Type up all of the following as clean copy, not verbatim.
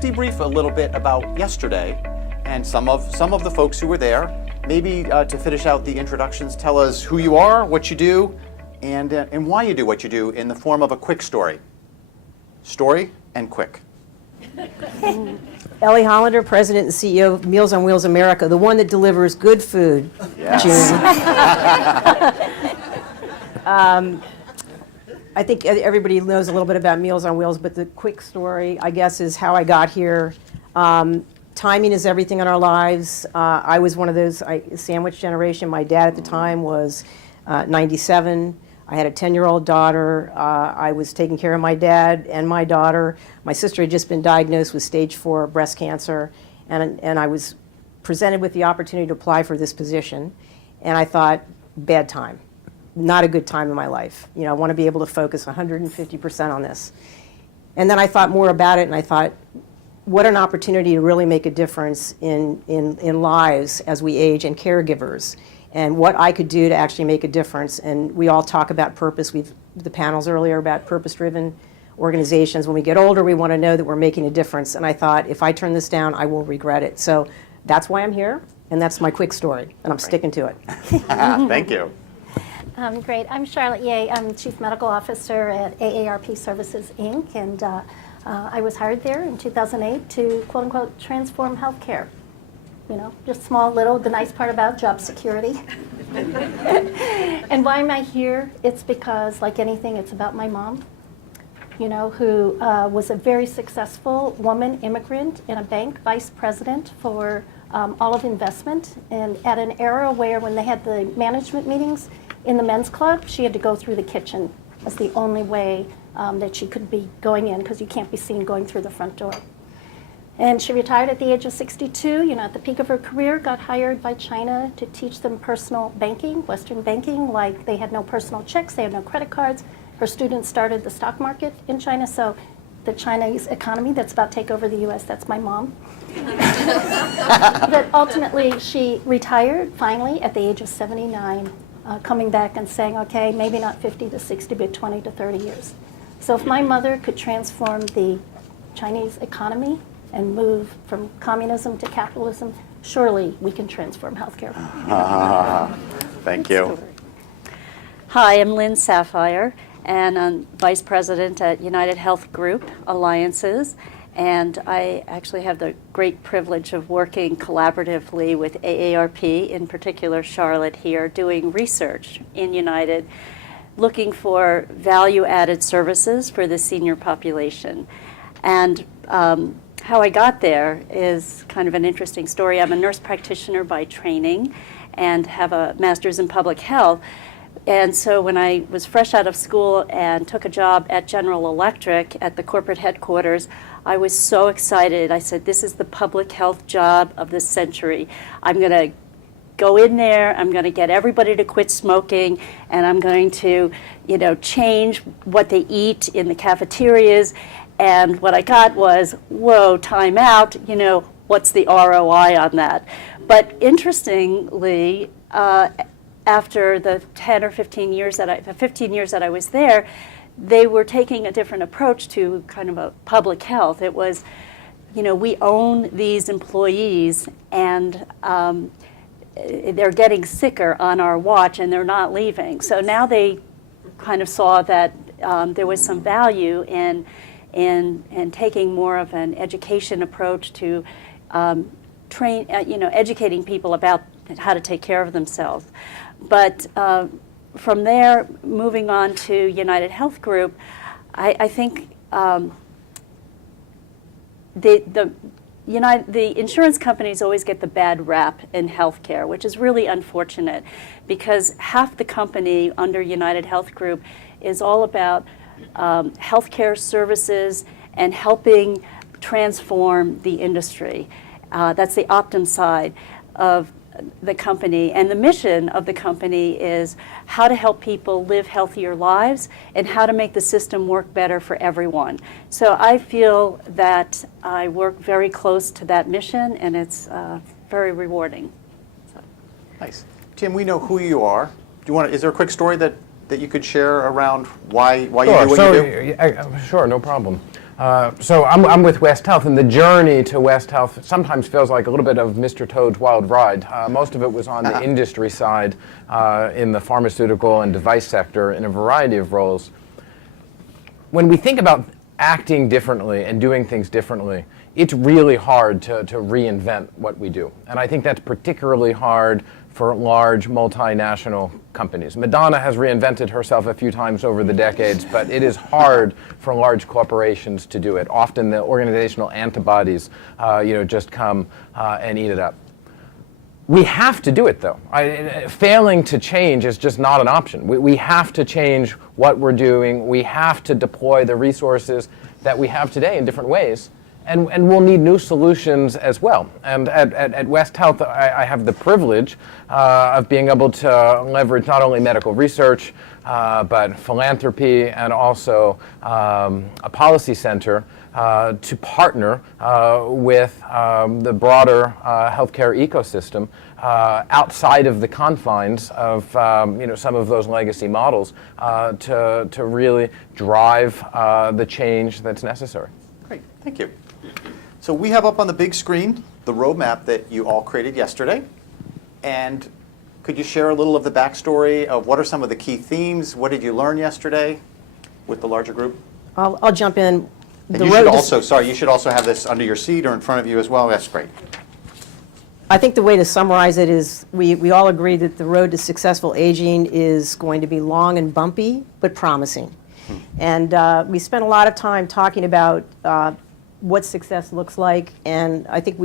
let's debrief a little bit about yesterday and some of the folks who were there. Maybe to finish out the introductions, tell us who you are, what you do, and why you do what you do in the form of a quick story. Story and quick. Ellie Hollander, President and CEO of Meals on Wheels America, the one that delivers good food. Yes. I think everybody knows a little bit about Meals on Wheels, but the quick story, I guess, is how I got here. Timing is everything in our lives. I was one of those sandwich generation. My dad at the time was 97. I had a 10-year-old daughter. I was taking care of my dad and my daughter. My sister had just been diagnosed with stage 4 breast cancer, and I was presented with the opportunity to apply for this position. And I thought, bad time, not a good time in my life. You know, I want to be able to focus 150% on this. And then I thought more about it, and I thought, what an opportunity to really make a difference in lives as we age and caregivers, and what I could do to actually make a difference. And we all talk about purpose. The panels earlier about purpose-driven organizations. When we get older, we want to know that we're making a difference. And I thought, if I turn this down, I will regret it. So that's why I'm here, and that's my quick story, and I'm sticking to it. Thank you. Great. I'm Charlotte Ye. I'm Chief Medical Officer at AARP Services, Inc., and I was hired there in 2008 to, quote-unquote, transform healthcare. You know, just small, little, the nice part about job security. And why am I here? It's because, like anything, it's about my mom, you know, who was a very successful woman immigrant in a bank, vice president for all of investment. And at an era where when they had the management meetings in the men's club, she had to go through the kitchen as the only way that she could be going in, because you can't be seen going through the front door. And she retired at the age of 62, you know, at the peak of her career, got hired by China to teach them personal banking, Western banking, like they had no personal checks, they had no credit cards. Her students started the stock market in China, so the Chinese economy that's about to take over the US, that's my mom. But ultimately, she retired finally at the age of 79, coming back and saying, okay, maybe not 50 to 60, but 20 to 30 years. So if my mother could transform the Chinese economy and move from communism to capitalism, surely we can transform healthcare. Thank you. Hi, I'm Lynn Sapphire, and I'm Vice President at United Health Group Alliances, and I actually have the great privilege of working collaboratively with AARP, in particular Charlotte here, doing research in United, looking for value-added services for the senior population. And how I got there is kind of an interesting story. I'm a nurse practitioner by training and have a master's in public health. And so when I was fresh out of school and took a job at General Electric at the corporate headquarters, I was so excited. I said, this is the public health job of the century. I'm going to go in there, I'm going to get everybody to quit smoking, and I'm going to, you know, change what they eat in the cafeterias. And what I got was, whoa, time out, you know, what's the ROI on that? But interestingly, after the 10 or 15 years that I was there, they were taking a different approach to kind of a public health. It was, you know, we own these employees, and they're getting sicker on our watch, and they're not leaving. So now they kind of saw that there was some value in taking more of an education approach to educating people about how to take care of themselves. But from there, moving on to United Health Group, I think the insurance companies always get the bad rap in healthcare, which is really unfortunate, because half the company under United Health Group is all about healthcare services and helping transform the industry. That's the Optum side of the company, and the mission of the company is how to help people live healthier lives and how to make the system work better for everyone. So I feel that I work very close to that mission, and it's very rewarding. So. Nice. Tim, we know who you are. Is there a quick story that you could share around why you do what you do? Sure, no problem. So I'm with West Health, and the journey to West Health sometimes feels like a little bit of Mr. Toad's Wild Ride. Most of it was on the industry side in the pharmaceutical and device sector in a variety of roles. When we think about acting differently and doing things differently, it's really hard to reinvent what we do. And I think that's particularly hard for large multinational companies. Madonna has reinvented herself a few times over the decades, but it is hard for large corporations to do it. Often the organizational antibodies just come and eat it up. We have to do it, though. Failing to change is just not an option. We have to change what we're doing. We have to deploy the resources that we have today in different ways. And we'll need new solutions as well. And at West Health, I have the privilege of being able to leverage not only medical research, but philanthropy and also a policy center to partner with the broader healthcare ecosystem outside of the confines of some of those legacy models to really drive the change that's necessary. Great, thank you. So we have up on the big screen the roadmap that you all created yesterday. And could you share a little of the backstory of what are some of the key themes? What did you learn yesterday with the larger group? I'll jump in. And you should also, you should also have this under your seat or in front of you as well. That's great. I think the way to summarize it is we all agree that the road to successful aging is going to be long and bumpy, but promising. And we spent a lot of time talking about what success looks like, and I think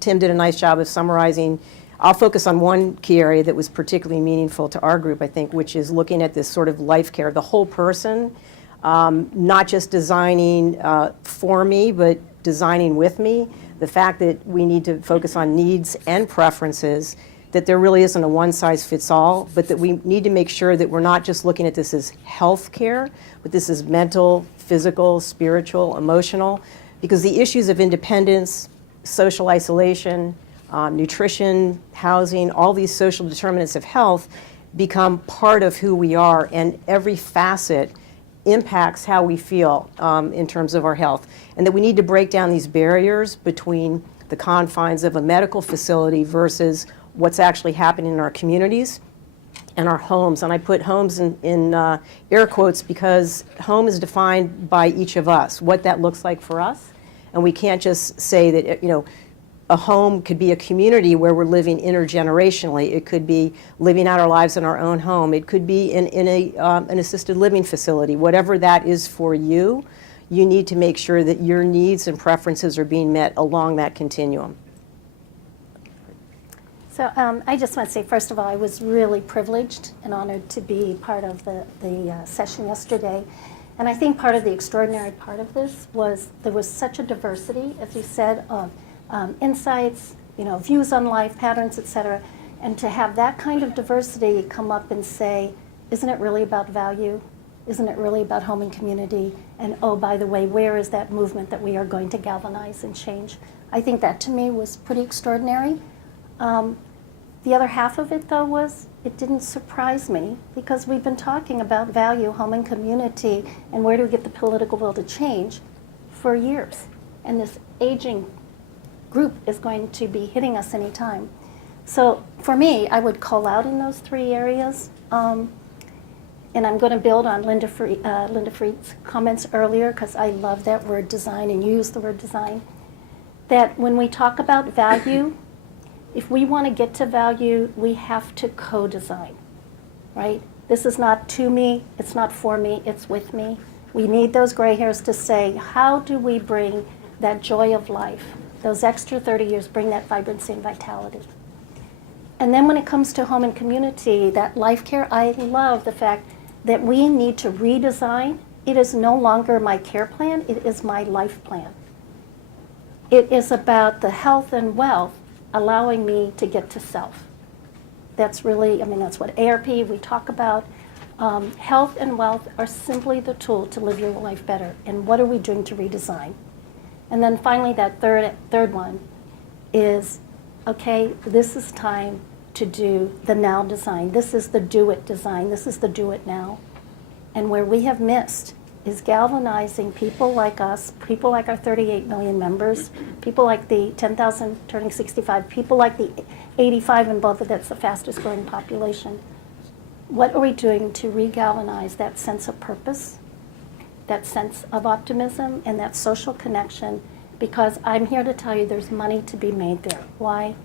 Tim did a nice job of summarizing. I'll focus on one key area that was particularly meaningful to our group, I think, which is looking at this sort of life care, the whole person, not just designing for me, but designing with me. The fact that we need to focus on needs and preferences, that there really isn't a one-size-fits-all, but that we need to make sure that we're not just looking at this as health care, but this is mental, physical, spiritual, emotional, because the issues of independence, social isolation, nutrition, housing, all these social determinants of health become part of who we are, and every facet impacts how we feel in terms of our health. And that we need to break down these barriers between the confines of a medical facility versus what's actually happening in our communities and our homes. And I put homes in air quotes because home is defined by each of us, what that looks like for us. And we can't just say that, a home could be a community where we're living intergenerationally. It could be living out our lives in our own home. It could be in an assisted living facility. Whatever that is for you, you need to make sure that your needs and preferences are being met along that continuum. So I just want to say, first of all, I was really privileged and honored to be part of the session yesterday. And I think part of the extraordinary part of this was there was such a diversity, as you said, of insights, views on life, patterns, et cetera. And to have that kind of diversity come up and say, isn't it really about value? Isn't it really about home and community? And oh, by the way, where is that movement that we are going to galvanize and change? I think that to me was pretty extraordinary. The other half of it, though, was it didn't surprise me because we've been talking about value, home and community, and where do we get the political will to change for years. And this aging group is going to be hitting us anytime. So for me, I would call out in those three areas. And I'm going to build on Linda Fried's comments earlier because I love that word design, and you use the word design. That when we talk about value, if we want to get to value, we have to co-design, right? This is not to me, it's not for me, it's with me. We need those gray hairs to say, how do we bring that joy of life, those extra 30 years, bring that vibrancy and vitality? And then when it comes to home and community, that life care, I love the fact that we need to redesign. It is no longer my care plan, it is my life plan. It is about the health and wealth allowing me to get to self. That's really, that's what AARP, we talk about. Health and wealth are simply the tool to live your life better. And what are we doing to redesign? And then finally, that third one is, okay, this is time to do the now design. This is the do it design. This is the do it now. And where we have missed is galvanizing people like us, people like our 38 million members, people like the 10,000 turning 65, people like the 85 and both of that's the fastest growing population. What are we doing to re-galvanize that sense of purpose, that sense of optimism, and that social connection? Because I'm here to tell you there's money to be made there. Why?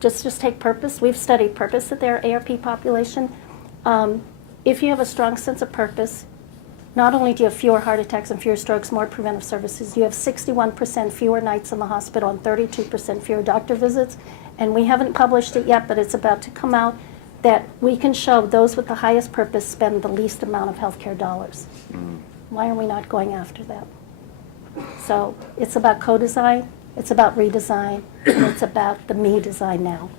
Just take purpose. We've studied purpose at their AARP population. If you have a strong sense of purpose, not only do you have fewer heart attacks and fewer strokes, more preventive services, you have 61% fewer nights in the hospital and 32% fewer doctor visits. And we haven't published it yet, but it's about to come out, that we can show those with the highest purpose spend the least amount of healthcare dollars. Why are we not going after that? So it's about co-design, it's about redesign, and it's about the me design now.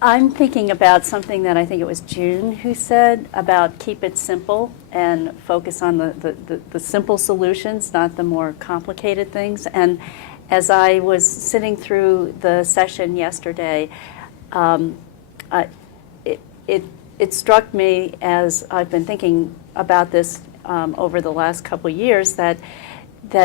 I'm thinking about something that I think it was June who said about keep it simple and focus on the simple solutions, not the more complicated things. And as I was sitting through the session yesterday, it struck me, as I've been thinking about this over the last couple of years, that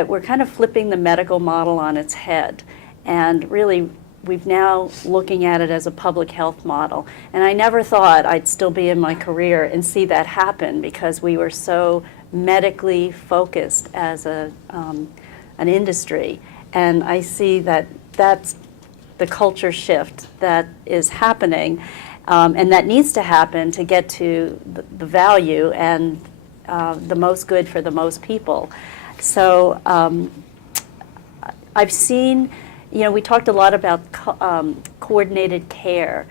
we're kind of flipping the medical model on its head. And really, we've now looking at it as a public health model. And I never thought I'd still be in my career and see that happen, because we were so medically focused as an industry. And I see that that's the culture shift that is happening, and that needs to happen to get to the value and the most good for the most people. So I've seen, we talked a lot about coordinated care,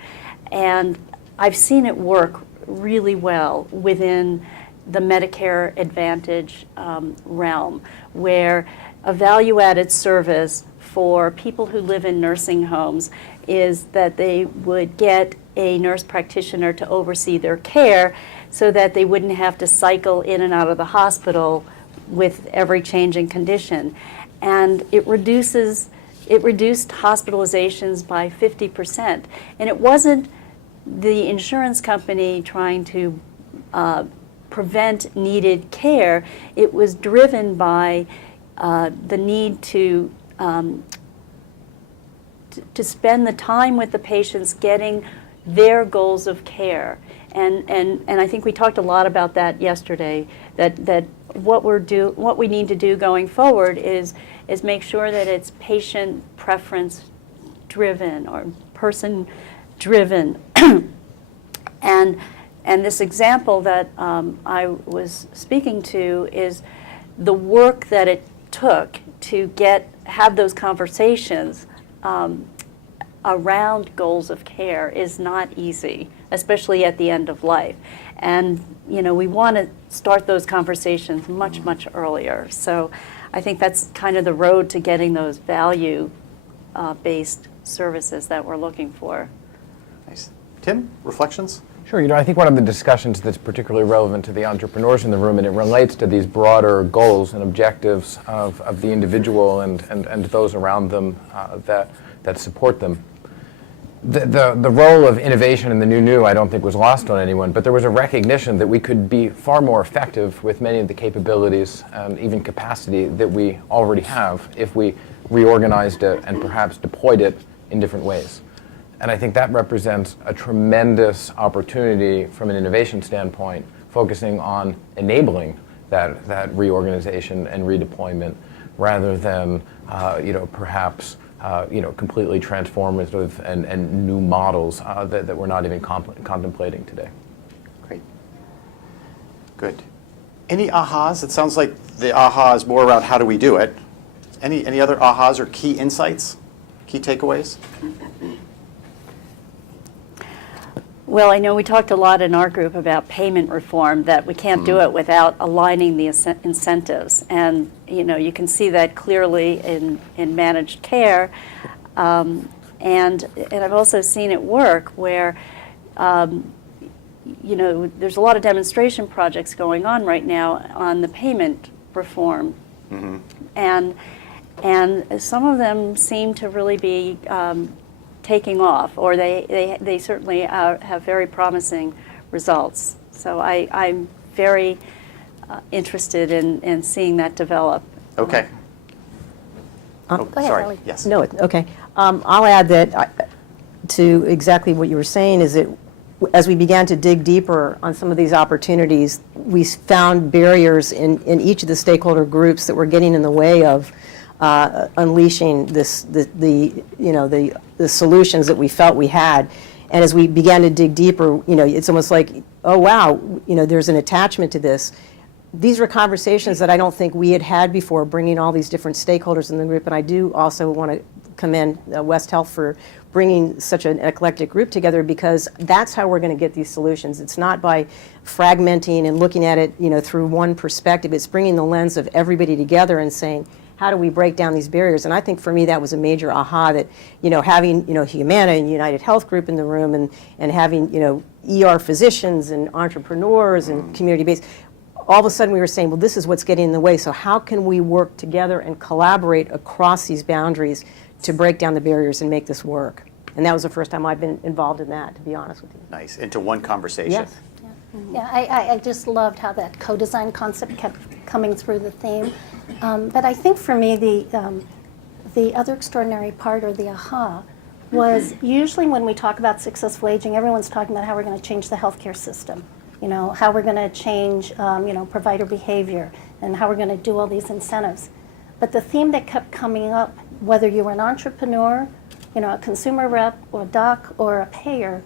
and I've seen it work really well within the Medicare Advantage realm, where a value-added service for people who live in nursing homes is that they would get a nurse practitioner to oversee their care so that they wouldn't have to cycle in and out of the hospital with every changing condition. And it reduced hospitalizations by 50%. And it wasn't the insurance company trying to prevent needed care. It was driven by the need to spend the time with the patients getting their goals of care. And I think we talked a lot about that yesterday, that what we need to do going forward is make sure that it's patient preference driven or person driven. and this example that I was speaking to is the work that it took to have those conversations around goals of care is not easy, especially at the end of life. And we want to start those conversations much, much earlier. So I think that's kind of the road to getting those value-based services that we're looking for. Nice. Tim, reflections? Sure. I think one of the discussions that's particularly relevant to the entrepreneurs in the room, and it relates to these broader goals and objectives of the individual and those around them that support them. The role of innovation in the new I don't think was lost on anyone, but there was a recognition that we could be far more effective with many of the capabilities and even capacity that we already have if we reorganized it and perhaps deployed it in different ways. And I think that represents a tremendous opportunity from an innovation standpoint, focusing on enabling that reorganization and redeployment rather than perhaps completely transformative and new models that we're not even contemplating today. Great. Good. Any ahas? It sounds like the aha is more around how do we do it. Any other ahas or key insights, key takeaways? Well, I know we talked a lot in our group about payment reform, that we can't do it without aligning the incentives. And, you can see that clearly in managed care. And I've also seen it work where, there's a lot of demonstration projects going on right now on the payment reform. Mm-hmm. And some of them seem to really be taking off, or they certainly have very promising results. So I'm very interested in seeing that develop. Okay. Oh, Go ahead, sorry. Ellie. Yes. No, okay. I'll add that to exactly what you were saying is that as we began to dig deeper on some of these opportunities, we found barriers in each of the stakeholder groups that were getting in the way of unleashing the solutions that we felt we had. And as we began to dig deeper, it's almost like, oh wow, there's an attachment to this. These were conversations that I don't think we had had before, bringing all these different stakeholders in the group. And I do also want to commend West Health for bringing such an eclectic group together, because that's how we're going to get these solutions. It's not by fragmenting and looking at it, through one perspective. It's bringing the lens of everybody together and saying, how do we break down these barriers? And I think for me that was a major aha, that having Humana and United Health Group in the room, and having ER physicians and entrepreneurs and community-based. All of a sudden we were saying, well, this is what's getting in the way, so how can we work together and collaborate across these boundaries to break down the barriers and make this work? And that was the first time I've been involved in that, to be honest with you. Nice. Into one conversation. Yes. Yeah, I just loved how that co-design concept kept coming through the theme. But I think for me, the other extraordinary part, or the aha, was usually when we talk about successful aging, everyone's talking about how we're going to change the healthcare system, how we're going to change, provider behavior, and how we're going to do all these incentives. But the theme that kept coming up, whether you were an entrepreneur, a consumer rep, or a doc, or a payer,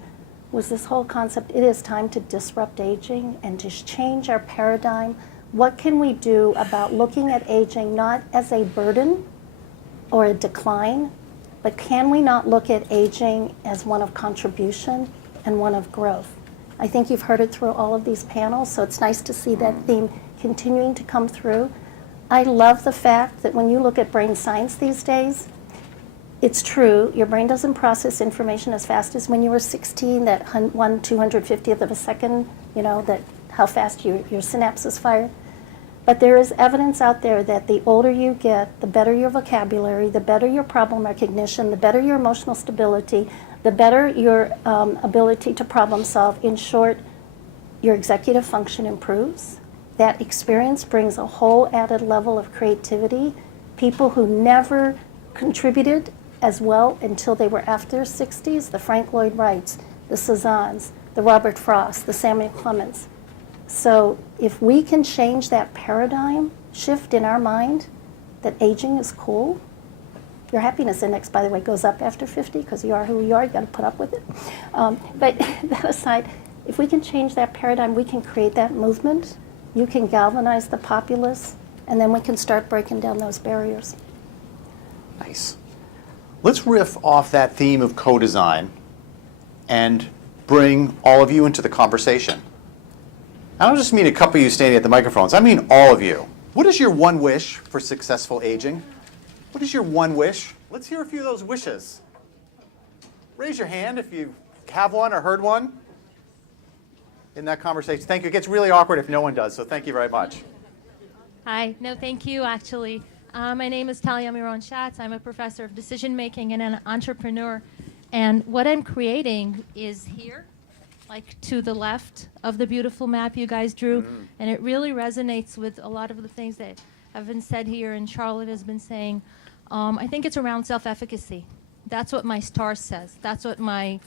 was this whole concept, it is time to disrupt aging and to change our paradigm. What can we do about looking at aging not as a burden or a decline, but can we not look at aging as one of contribution and one of growth? I think you've heard it through all of these panels, so it's nice to see that theme continuing to come through. I love the fact that when you look at brain science these days, it's true, your brain doesn't process information as fast as when you were 16, that 1/250th of a second, that how fast your synapses fire. But there is evidence out there that the older you get, the better your vocabulary, the better your problem recognition, the better your emotional stability, the better your ability to problem solve. In short, your executive function improves. That experience brings a whole added level of creativity. People who never contributed as well until they were after their 60s, the Frank Lloyd Wrights, the Cezannes, the Robert Frost, the Samuel Clemens. So if we can change that paradigm shift in our mind that aging is cool, your happiness index, by the way, goes up after 50 because you are who you are, you got to put up with it. But that aside, if we can change that paradigm, we can create that movement, you can galvanize the populace, and then we can start breaking down those barriers. Nice. Let's riff off that theme of co-design and bring all of you into the conversation. I don't just mean a couple of you standing at the microphones. I mean all of you. What is your one wish for successful aging? What is your one wish? Let's hear a few of those wishes. Raise your hand if you have one or heard one in that conversation. Thank you. It gets really awkward if no one does, so thank you very much. Hi. No, thank you, actually. My name is Talia Miron-Schatz. I'm a professor of decision making and an entrepreneur. And what I'm creating is here, like to the left of the beautiful map you guys drew. And it really resonates with a lot of the things that have been said here and Charlotte has been saying. I think it's around self-efficacy. That's what my star says. That's what my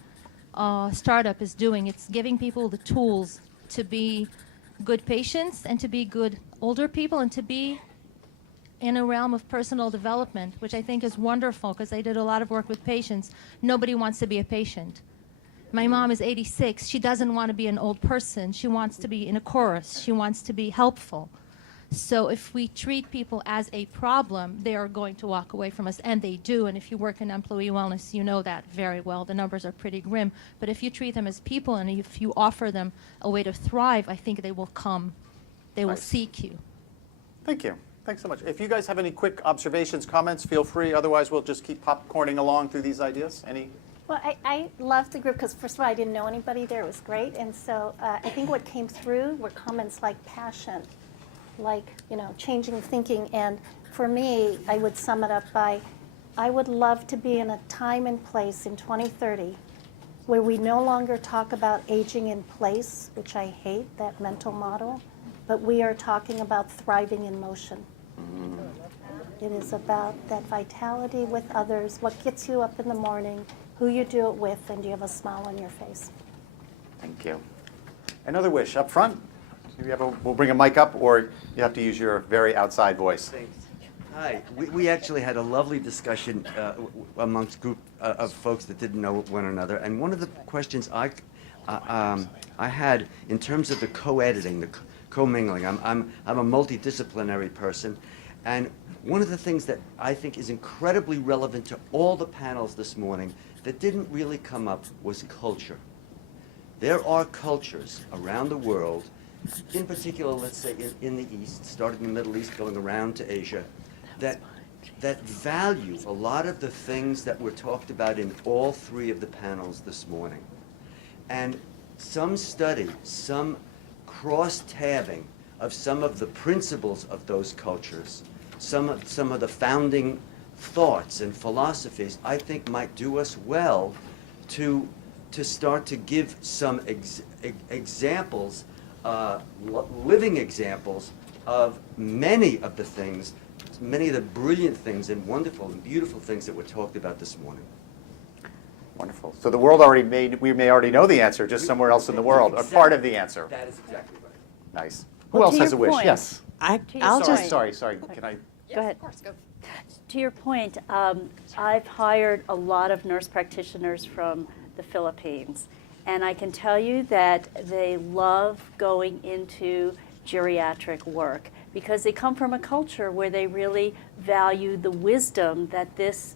startup is doing. It's giving people the tools to be good patients and to be good older people and to be in a realm of personal development, which I think is wonderful because I did a lot of work with patients. Nobody wants to be a patient. My mom is 86. She doesn't want to be an old person. She wants to be in a chorus. She wants to be helpful. So if we treat people as a problem, they are going to walk away from us, and they do. And if you work in employee wellness, you know that very well. The numbers are pretty grim. But if you treat them as people and if you offer them a way to thrive, I think they will come. They will seek you. Thank you. Thanks so much. If you guys have any quick observations, comments, feel free. Otherwise, we'll just keep popcorning along through these ideas. Any? Well, I loved the group because, first of all, I didn't know anybody there. It was great. And so I think what came through were comments like passion, like, changing thinking. And for me, I would sum it up by, I would love to be in a time and place in 2030 where we no longer talk about aging in place, which I hate, that mental model, but we are talking about thriving in motion. It is about that vitality with others, what gets you up in the morning, who you do it with, and do you have a smile on your face? Thank you. Another wish up front? We'll bring a mic up, or you have to use your very outside voice. Thanks. Hi. We actually had a lovely discussion amongst a group of folks that didn't know one another. And one of the questions I had in terms of the co-editing, the co-mingling, I'm a multidisciplinary person. And one of the things that I think is incredibly relevant to all the panels this morning that didn't really come up was culture. There are cultures around the world, in particular, let's say in the East, starting in the Middle East, going around to Asia, that value a lot of the things that were talked about in all three of the panels this morning. And some study, some cross-tabbing of some of the principles of those cultures, some of the founding thoughts and philosophies, I think might do us well to start to give some examples, living examples of many of the things, many of the brilliant things and wonderful and beautiful things that were talked about this morning. Wonderful. So the world we may already know the answer, just somewhere else in the world, or part of the answer. That is exactly right. Nice. Who Well, else to has a your wish? point- Yes. I'll Sorry. Can I? Go ahead. To your point, I've hired a lot of nurse practitioners from the Philippines, and I can tell you that they love going into geriatric work because they come from a culture where they really value the wisdom that this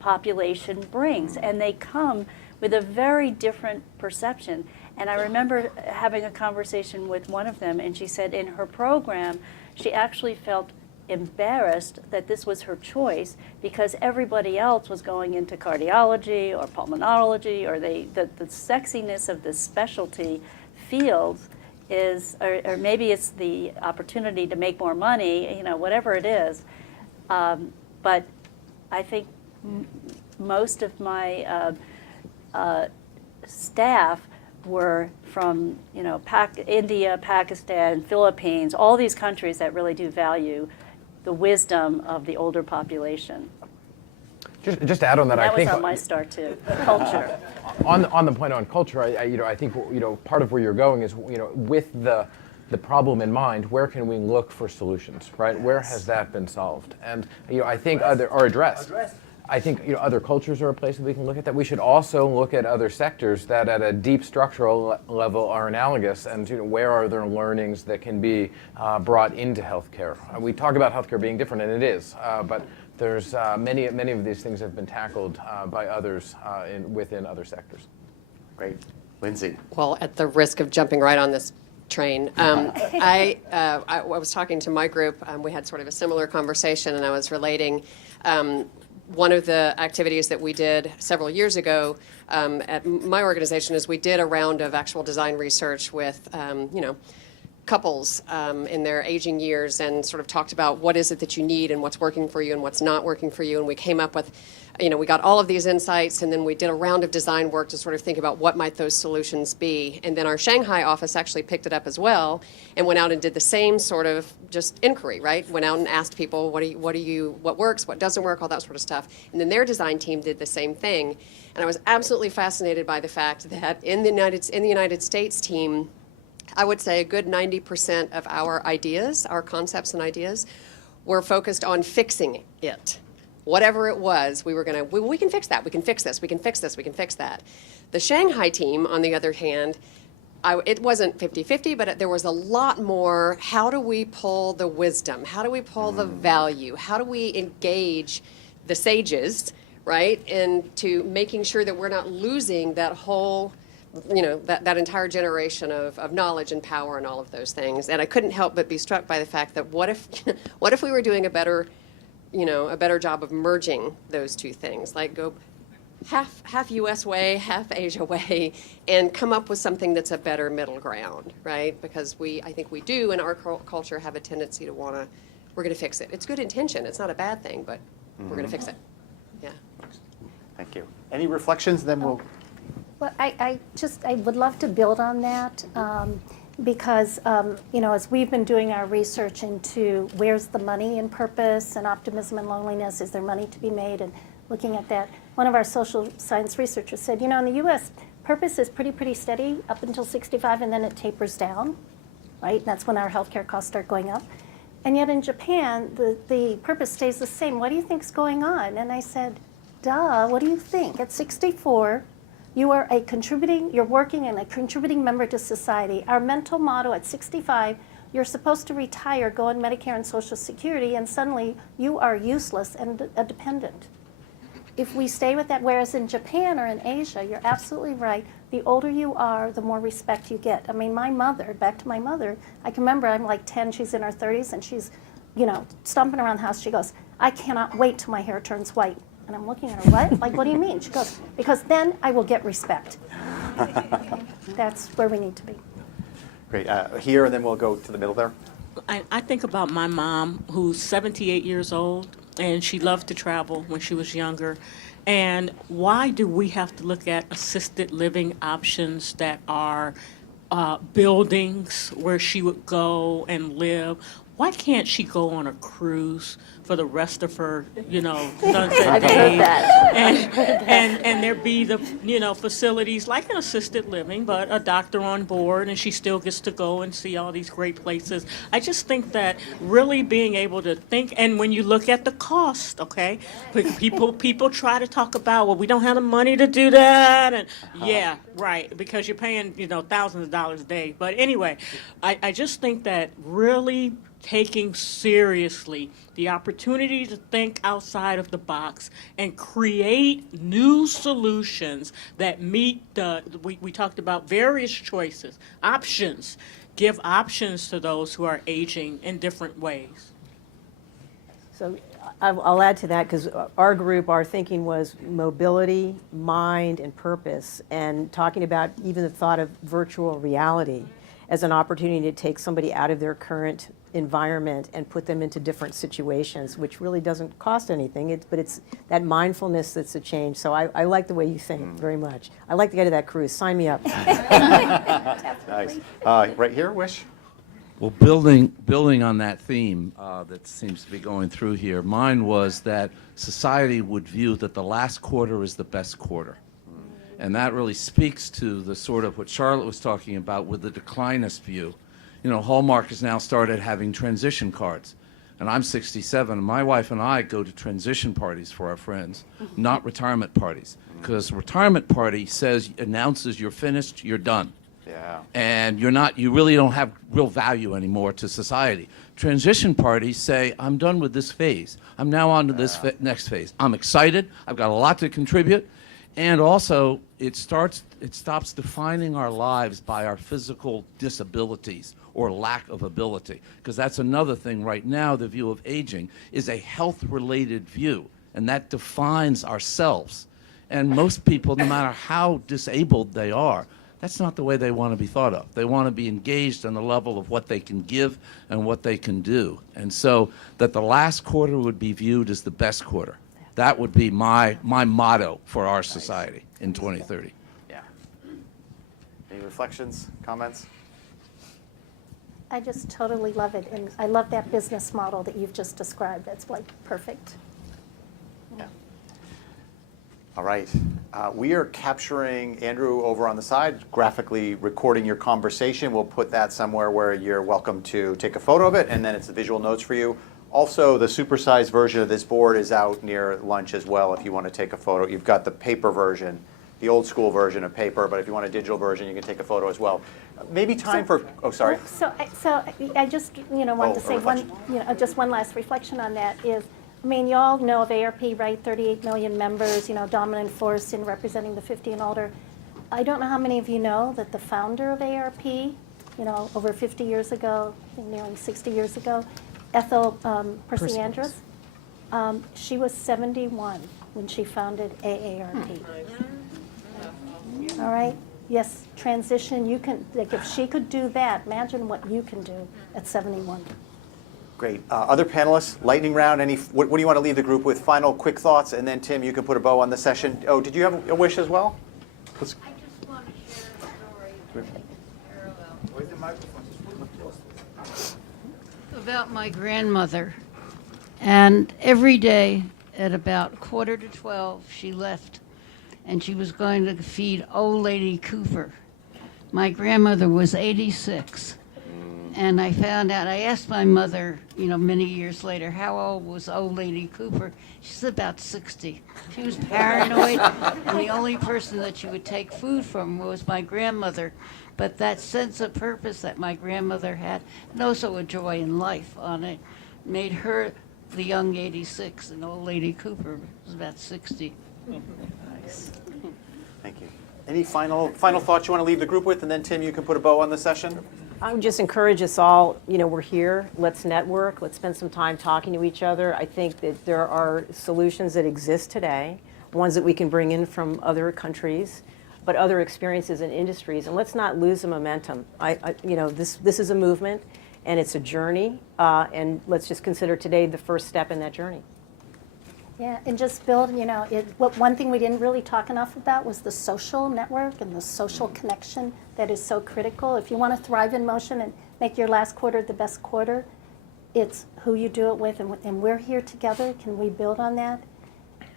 population brings, and they come with a very different perception. And I remember having a conversation with one of them, and she said in her program, she actually felt embarrassed that this was her choice because everybody else was going into cardiology or pulmonology, or the sexiness of this specialty field is, or maybe it's the opportunity to make more money, whatever it is. But I think most of my staff were from India, Pakistan, Philippines, all these countries that really do value the wisdom of the older population. Just to add on that, That I think was on my start too. Culture. on the point on culture, I think part of where you're going is with the problem in mind, where can we look for solutions, right? Where has that been solved? And I think addressed. I think other cultures are a place that we can look at that. We should also look at other sectors that at a deep structural level are analogous, and where are there learnings that can be brought into healthcare. We talk about healthcare being different, and it is, but there's many of these things have been tackled by others within other sectors. Great. Lindsay. Well, at the risk of jumping right on this train, I was talking to my group. We had sort of a similar conversation, and I was relating one of the activities that we did several years ago at my organization is we did a round of actual design research with, couples in their aging years, and sort of talked about what is it that you need and what's working for you and what's not working for you. And we came up with, we got all of these insights, and then we did a round of design work to sort of think about what might those solutions be. And then our Shanghai office actually picked it up as well and went out and did the same sort of just inquiry, right? Went out and asked people, what works, what doesn't work, all that sort of stuff. And then their design team did the same thing. And I was absolutely fascinated by the fact that in the United States team, I would say a good 90% of our ideas, our concepts and ideas, were focused on fixing it. Whatever it was, we can fix that, we can fix this, we can fix this, we can fix that. The Shanghai team, on the other hand, it wasn't 50-50, but there was a lot more, how do we pull the wisdom? How do we pull the value? How do we engage the sages, right, into making sure that we're not losing that whole that entire generation of knowledge and power and all of those things. And I couldn't help but be struck by the fact that what if we were doing a better job of merging those two things, like go half U.S. way, half Asia way, and come up with something that's a better middle ground, right? Because I think we do in our culture have a tendency to we're going to fix it. It's good intention. It's not a bad thing, but we're going to fix it. Yeah. Thank you. Any reflections? Then we'll. Well, I would love to build on that because, as we've been doing our research into where's the money in purpose and optimism and loneliness, is there money to be made, and looking at that, one of our social science researchers said, in the U.S., purpose is pretty steady up until 65, and then it tapers down, right? And that's when our healthcare costs start going up. And yet in Japan, the purpose stays the same. What do you think's going on? And I said, duh, what do you think? At 64, you are you're working and a contributing member to society. Our mental motto at 65, you're supposed to retire, go on Medicare and Social Security, and suddenly you are useless and a dependent. If we stay with that, whereas in Japan or in Asia, you're absolutely right, the older you are, the more respect you get. I mean, my mother, back to my mother, I can remember I'm like 10, she's in her 30s, and she's, stomping around the house. She goes, I cannot wait till my hair turns white. And I'm looking at her, what? Like, what do you mean? She goes, because then I will get respect. That's where we need to be. Great. Here, and then we'll go to the middle there. I think about my mom, who's 78 years old, and she loved to travel when she was younger. And why do we have to look at assisted living options that are buildings where she would go and live? Why can't she go on a cruise for the rest of her, sunset days? And there be the, facilities like an assisted living, but a doctor on board, and she still gets to go and see all these great places. I just think that really being able to think, and when you look at the cost, okay, people try to talk about, well, we don't have the money to do that, and yeah, right, because you're paying, thousands of dollars a day. But anyway, I just think that really taking seriously the opportunity to think outside of the box and create new solutions that meet we talked about various choices, options, give options to those who are aging in different ways. So I'll add to that because our thinking was mobility, mind, and purpose, and talking about even the thought of virtual reality as an opportunity to take somebody out of their current environment and put them into different situations, which really doesn't cost anything, but it's that mindfulness that's a change. So I like the way you think very much. I'd like to get to that cruise. Sign me up. Nice. Right here, Wish. Well, building on that theme that seems to be going through here, mine was that society would view that the last quarter is the best quarter. And that really speaks to the sort of what Charlotte was talking about with the declinist view. Hallmark has now started having transition cards. And I'm 67, and my wife and I go to transition parties for our friends, not retirement parties. Because retirement party announces you're finished, you're done. Yeah. And you really don't have real value anymore to society. Transition parties say, I'm done with this phase. I'm now on to this next phase. I'm excited. I've got a lot to contribute. And also, it stops defining our lives by our physical disabilities or lack of ability. Because that's another thing right now, the view of aging is a health-related view. And that defines ourselves. And most people, no matter how disabled they are, that's not the way they want to be thought of. They want to be engaged on the level of what they can give and what they can do. And so that the last quarter would be viewed as the best quarter. That would be my motto for our society in 2030. Yeah. Any reflections, comments? I just totally love it, and I love that business model that you've just described. That's like perfect. Yeah. All right. We are capturing, Andrew, over on the side, graphically recording your conversation. We'll put that somewhere where you're welcome to take a photo of it, and then it's the visual notes for you. Also, the supersized version of this board is out near lunch as well if you want to take a photo. You've got the paper version, the old school version of paper, but if you want a digital version, you can take a photo as well. Maybe time for, sorry. So I just, wanted to say just one last reflection on that is, you all know of AARP, right? 38 million members, dominant force in representing the 50 and older. I don't know how many of you know that the founder of AARP, over 50 years ago, I think nearly 60 years ago, Ethel Percy Andrus, she was 71 when she founded AARP. All right? Yes, transition, you can, if she could do that, imagine what you can do at 71. Great. Other panelists, lightning round, what do you want to leave the group with? Final quick thoughts, and then Tim, you can put a bow on the session. Oh, did you have a wish as well? I just About my grandmother. And every day at about 11:45, she left. And she was going to feed old lady Cooper. My grandmother was 86. And I found out, I asked my mother, many years later, how old was old lady Cooper? She's about 60. She was paranoid, and the only person that she would take food from was my grandmother. But that sense of purpose that my grandmother had, and also a joy in life on it, made her the young 86, and old lady Cooper was about 60. Nice. Thank you. Any final thoughts you want to leave the group with, and then Tim, you can put a bow on the session? I would just encourage us all, we're here, let's network, let's spend some time talking to each other. I think that there are solutions that exist today, ones that we can bring in from other countries, but other experiences in industries, and let's not lose the momentum. This is a movement, and it's a journey, and let's just consider today the first step in that journey. Yeah, and just build, one thing we didn't really talk enough about was the social network and the social connection that is so critical. If you want to thrive in motion and make your last quarter the best quarter, it's who you do it with, and we're here together. Can we build on that?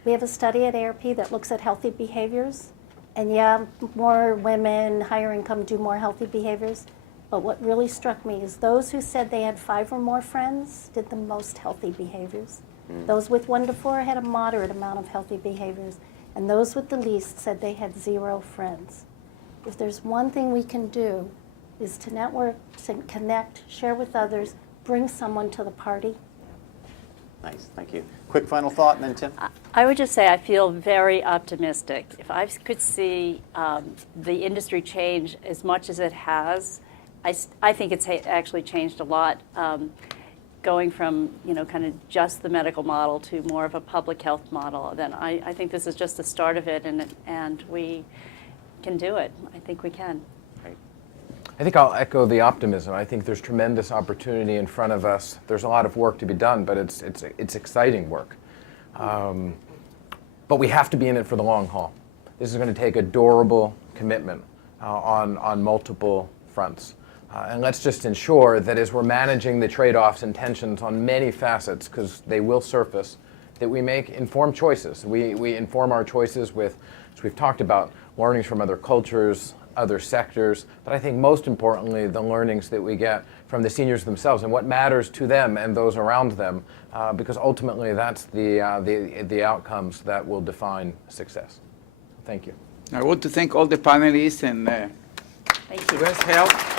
We have a study at AARP that looks at healthy behaviors, and more women, higher income, do more healthy behaviors. But what really struck me is those who said they had 5 or more friends did the most healthy behaviors. Those with 1 to 4 had a moderate amount of healthy behaviors, and those with the least said they had 0 friends. If there's one thing we can do is to network, to connect, share with others, bring someone to the party. Nice, thank you. Quick final thought, and then Tim. I would just say I feel very optimistic. If I could see the industry change as much as it has, I think it's actually changed a lot. Going from kind of just the medical model to more of a public health model, then I think this is just the start of it, and we can do it. I think we can. Great. I think I'll echo the optimism. I think there's tremendous opportunity in front of us. There's a lot of work to be done, but it's exciting work. But we have to be in it for the long haul. This is going to take a durable commitment on multiple fronts. And let's just ensure that as we're managing the trade-offs and tensions on many facets, because they will surface, that we make informed choices. We inform our choices with, as we've talked about, learnings from other cultures, other sectors, but I think most importantly, the learnings that we get from the seniors themselves and what matters to them and those around them, because ultimately that's the outcomes that will define success. Thank you. I want to thank all the panelists and d.health.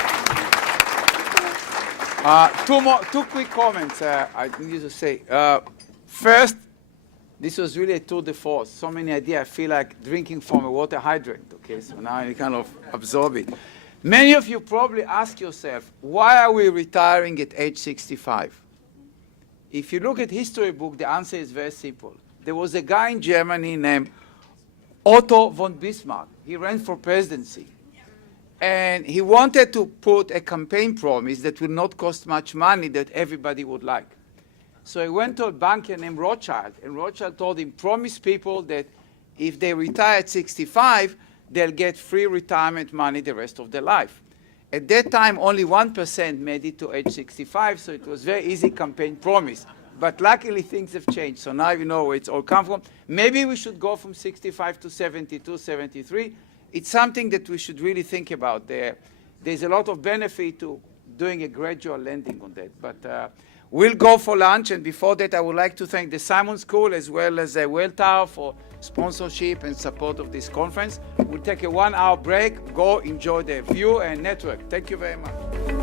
Two quick comments I need to say. First, this was really a tour de force. So many ideas. I feel like drinking from a water hydrant. Okay, so now you kind of absorb it. Many of you probably ask yourself, why are we retiring at age 65? If you look at history book, the answer is very simple. There was a guy in Germany named Otto von Bismarck. He ran for presidency. And he wanted to put a campaign promise that would not cost much money that everybody would like. So he went to a banker named Rothschild, and Rothschild told him, promise people that if they retire at 65, they'll get free retirement money the rest of their life. At that time, only 1% made it to age 65, so it was a very easy campaign promise. But luckily, things have changed, so now you know where it's all come from. Maybe we should go from 65 to 72, 73. It's something that we should really think about. There's a lot of benefit to doing a gradual landing on that. But we'll go for lunch, and before that, I would like to thank the Simon School as well as Welltower for sponsorship and support of this conference. We'll take a 1-hour break, go enjoy the view and network. Thank you very much.